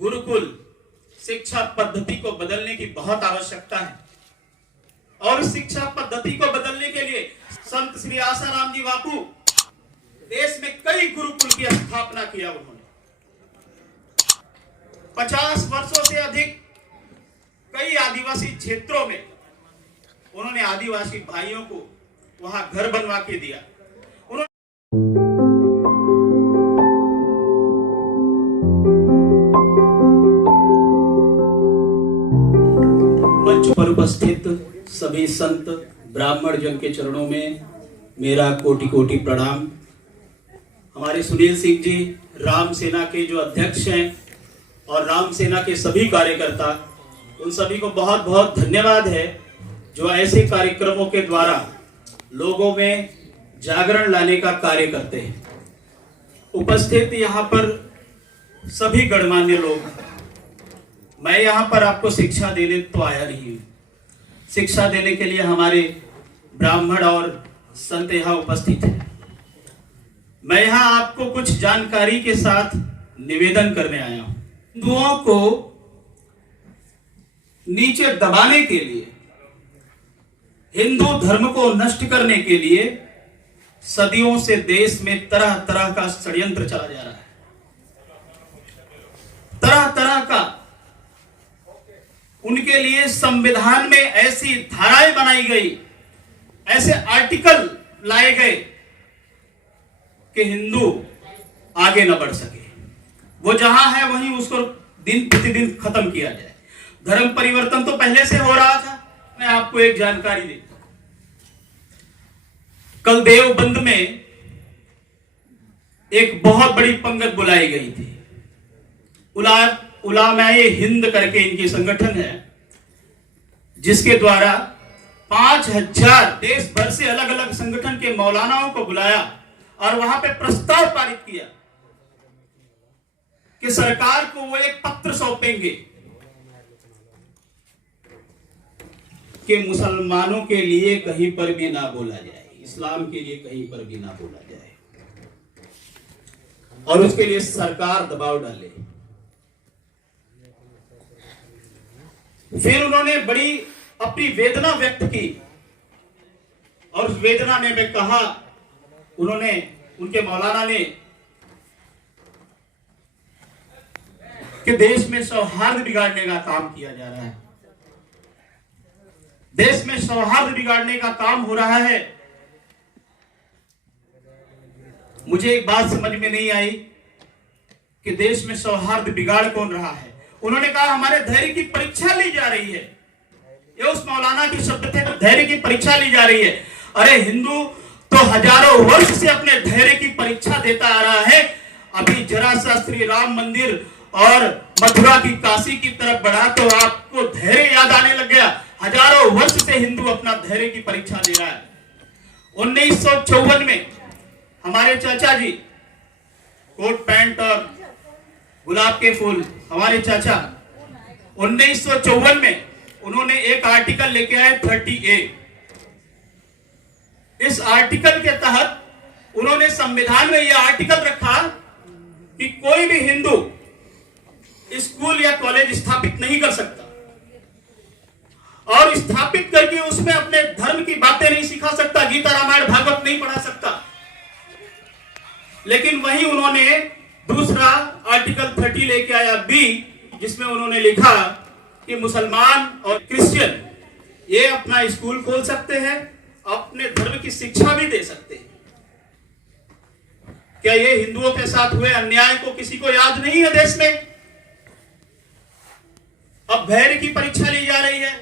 गुरुकुल शिक्षा पद्धति को बदलने की बहुत आवश्यकता है और इस शिक्षा पद्धति को बदलने के लिए संत श्री आसाराम जी बापू देश में कई गुरुकुल की स्थापना किया। उन्होंने 50 वर्षों से अधिक कई आदिवासी क्षेत्रों में उन्होंने आदिवासी भाइयों को वहां घर बनवा के दिया। मंच पर उपस्थित सभी संत ब्राह्मण जन के चरणों में मेरा कोटि कोटि प्रणाम। हमारे सुनील सिंह जी राम सेना के जो अध्यक्ष हैं और राम सेना के सभी कार्यकर्ता, उन सभी को बहुत बहुत धन्यवाद है जो ऐसे कार्यक्रमों के द्वारा लोगों में जागरण लाने का कार्य करते हैं। उपस्थित यहाँ पर सभी गणमान्य लोग, मैं यहाँ पर आपको शिक्षा देने तो आया नहीं हूँ। शिक्षा देने के लिए हमारे ब्राह्मण और संत यहाँ उपस्थित हैं। मैं यहाँ आपको कुछ जानकारी के साथ निवेदन करने आया हूँ। हिंदुओं को नीचे दबाने के लिए, हिंदू धर्म को नष्ट करने के लिए सदियों से देश में तरह तरह का षड्यंत्र चला जा रहा है। तरह तरह का उनके लिए संविधान में ऐसी धाराएं बनाई गई, ऐसे आर्टिकल लाए गए कि हिंदू आगे न बढ़ सके। वो जहां है वहीं उसको दिन प्रतिदिन खत्म किया जाए। धर्म परिवर्तन तो पहले से हो रहा था। मैं आपको एक जानकारी देता हूं। कल देवबंद में एक बहुत बड़ी पंगत बुलाई गई थी। उलामाए हिंद करके इनकी संगठन है, जिसके द्वारा 5000 देश भर से अलग अलग संगठन के मौलानाओं को बुलाया और वहां पे प्रस्ताव पारित किया कि सरकार को वो एक पत्र सौंपेंगे कि मुसलमानों के लिए कहीं पर भी ना बोला जाए, इस्लाम के लिए कहीं पर भी ना बोला जाए, और उसके लिए सरकार दबाव डाले। फिर उन्होंने बड़ी अपनी वेदना व्यक्त की और उस वेदना में मैं कहा, उन्होंने, उनके मौलाना ने, कि देश में सौहार्द बिगाड़ने का काम किया जा रहा है, देश में सौहार्द बिगाड़ने का काम हो रहा है। मुझे एक बात समझ में नहीं आई कि देश में सौहार्द बिगाड़ कौन रहा है। उन्होंने कहा हमारे धैर्य की परीक्षा ली जा रही है। ये उस मौलाना के शब्द थे, धैर्य की परीक्षा ली जा रही है। अरे हिंदू तो हजारों वर्ष से अपने धैर्य की परीक्षा देता आ रहा है। अभी जरा सा श्री राम मंदिर और मथुरा की काशी की तरफ बढ़ा तो आपको धैर्य याद आने लग गया। हजारों वर्ष से हिंदू अपना धैर्य की परीक्षा दे रहा है। 1954 में हमारे चाचा जी, कोट पैंट और गुलाब के फूल, हमारे चाचा 1954 में उन्होंने एक आर्टिकल लेके आए 30A। इस आर्टिकल के तहत उन्होंने संविधान में यह आर्टिकल रखा कि कोई भी हिंदू स्कूल या कॉलेज स्थापित नहीं कर सकता और स्थापित करके उसमें अपने धर्म की बातें नहीं सिखा सकता, गीता रामायण भागवत नहीं पढ़ा सकता। लेकिन वहीं उन्होंने दूसरा आर्टिकल 30 लेके आया B, जिसमें उन्होंने लिखा कि मुसलमान और क्रिश्चियन ये अपना स्कूल खोल सकते हैं, अपने धर्म की शिक्षा भी दे सकते हैं। क्या ये हिंदुओं के साथ हुए अन्याय को किसी को याद नहीं है देश में? अब धैर्य की परीक्षा ली जा रही है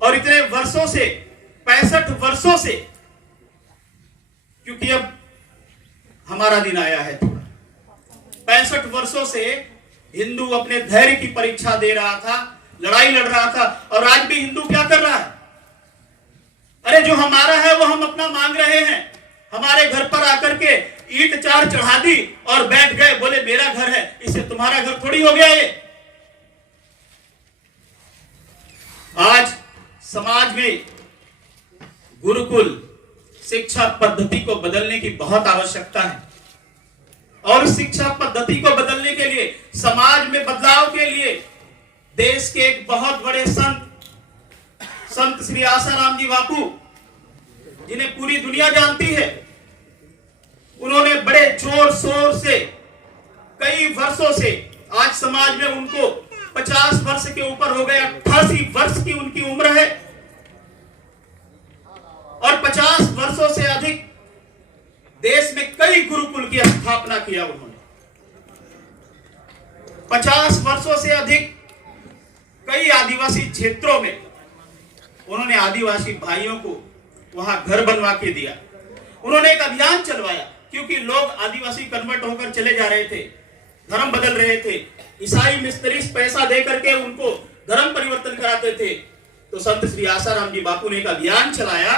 और इतने वर्षों से, 65 वर्षों से, क्योंकि अब हमारा दिन आया है थोड़ा, 65 वर्षों से हिंदू अपने धैर्य की परीक्षा दे रहा था, लड़ाई लड़ रहा था। और आज भी हिंदू क्या कर रहा है? अरे जो हमारा है वो हम अपना मांग रहे हैं। हमारे घर पर आकर के ईंट 4 चढ़ा दी और बैठ गए, बोले मेरा घर है, इससे तुम्हारा घर थोड़ी हो गया। ये आज समाज में गुरुकुल शिक्षा पद्धति को बदलने की बहुत आवश्यकता है और शिक्षा पद्धति को बदलने के लिए समाज में बदलाव के लिए देश के एक बहुत बड़े संत श्री आसाराम जी बापू, जिन्हें पूरी दुनिया जानती है, उन्होंने बड़े जोर शोर से कई वर्षों से, आज समाज में उनको 50 वर्ष के ऊपर हो गए, 88 वर्ष की उनकी उम्र है और 50 वर्षों से अधिक देश में कई गुरुकुल की स्थापना किया। उन्होंने 50 वर्षों से अधिक कई आदिवासी क्षेत्रों में उन्होंने आदिवासी भाइयों को वहां घर बनवा के दिया। उन्होंने एक अभियान चलवाया, क्योंकि लोग आदिवासी कन्वर्ट होकर चले जा रहे थे, धर्म बदल रहे थे, ईसाई मिस्त्री पैसा दे करके उनको धर्म परिवर्तन कराते थे। तो संत श्री आसाराम जी बापू ने एक अभियान चलाया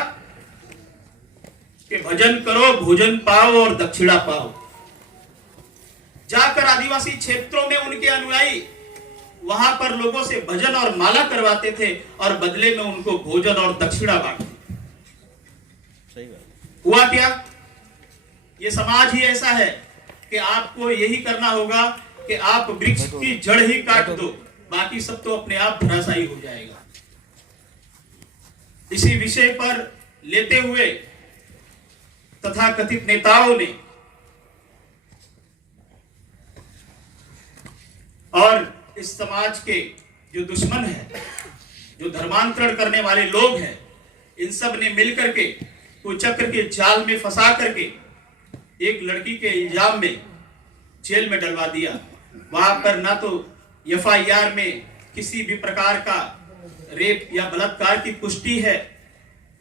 कि भजन करो, भोजन पाओ और दक्षिणा पाओ। जाकर आदिवासी क्षेत्रों में उनके अनुयायी वहां पर लोगों से भजन और माला करवाते थे और बदले में उनको भोजन और दक्षिणा बांटते। हुआ क्या? ये समाज ही ऐसा है कि आपको यही करना होगा कि आप वृक्ष की जड़ ही काट दो, बाकी सब तो अपने आप धराशायी हो जाएगा। इसी विषय पर लेते हुए तथाकथित नेताओं ने और इस समाज के जो दुश्मन है, जो धर्मांतरण करने वाले लोग हैं, इन सब ने मिलकर के कुचक्र के जाल में फंसा करके एक लड़की के इल्जाम में जेल में डलवा दिया। वहां पर ना तो एफआईआर में किसी भी प्रकार का रेप या बलात्कार की पुष्टि है,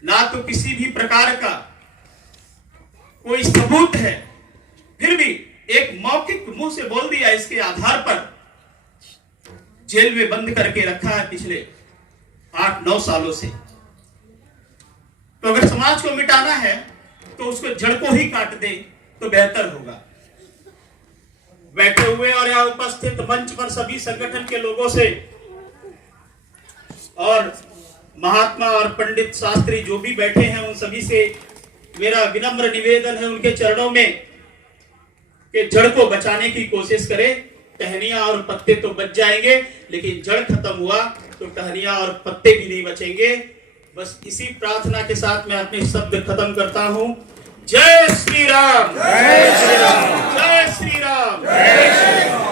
ना तो किसी भी प्रकार का कोई सबूत है, फिर भी एक मौखिक मुंह से बोल दिया, इसके आधार पर जेल में बंद करके रखा है पिछले 8-9 सालों से। तो अगर समाज को मिटाना है तो उसको जड़ को ही काट दे तो बेहतर होगा। बैठे हुए और यहाँ उपस्थित मंच पर सभी संगठन के लोगों से और महात्मा और पंडित शास्त्री जो भी बैठे हैं उन सभी से मेरा विनम्र निवेदन है उनके चरणों में कि जड़ को बचाने की कोशिश करें। टहनियां और पत्ते तो बच जाएंगे, लेकिन जड़ खत्म हुआ तो टहनियां और पत्ते भी नहीं बचेंगे। बस इसी प्रार्थना के साथ मैं अपने शब्द खत्म करता हूं। जय श्री राम, जय श्री राम, जय श्री राम, जय श्री राम।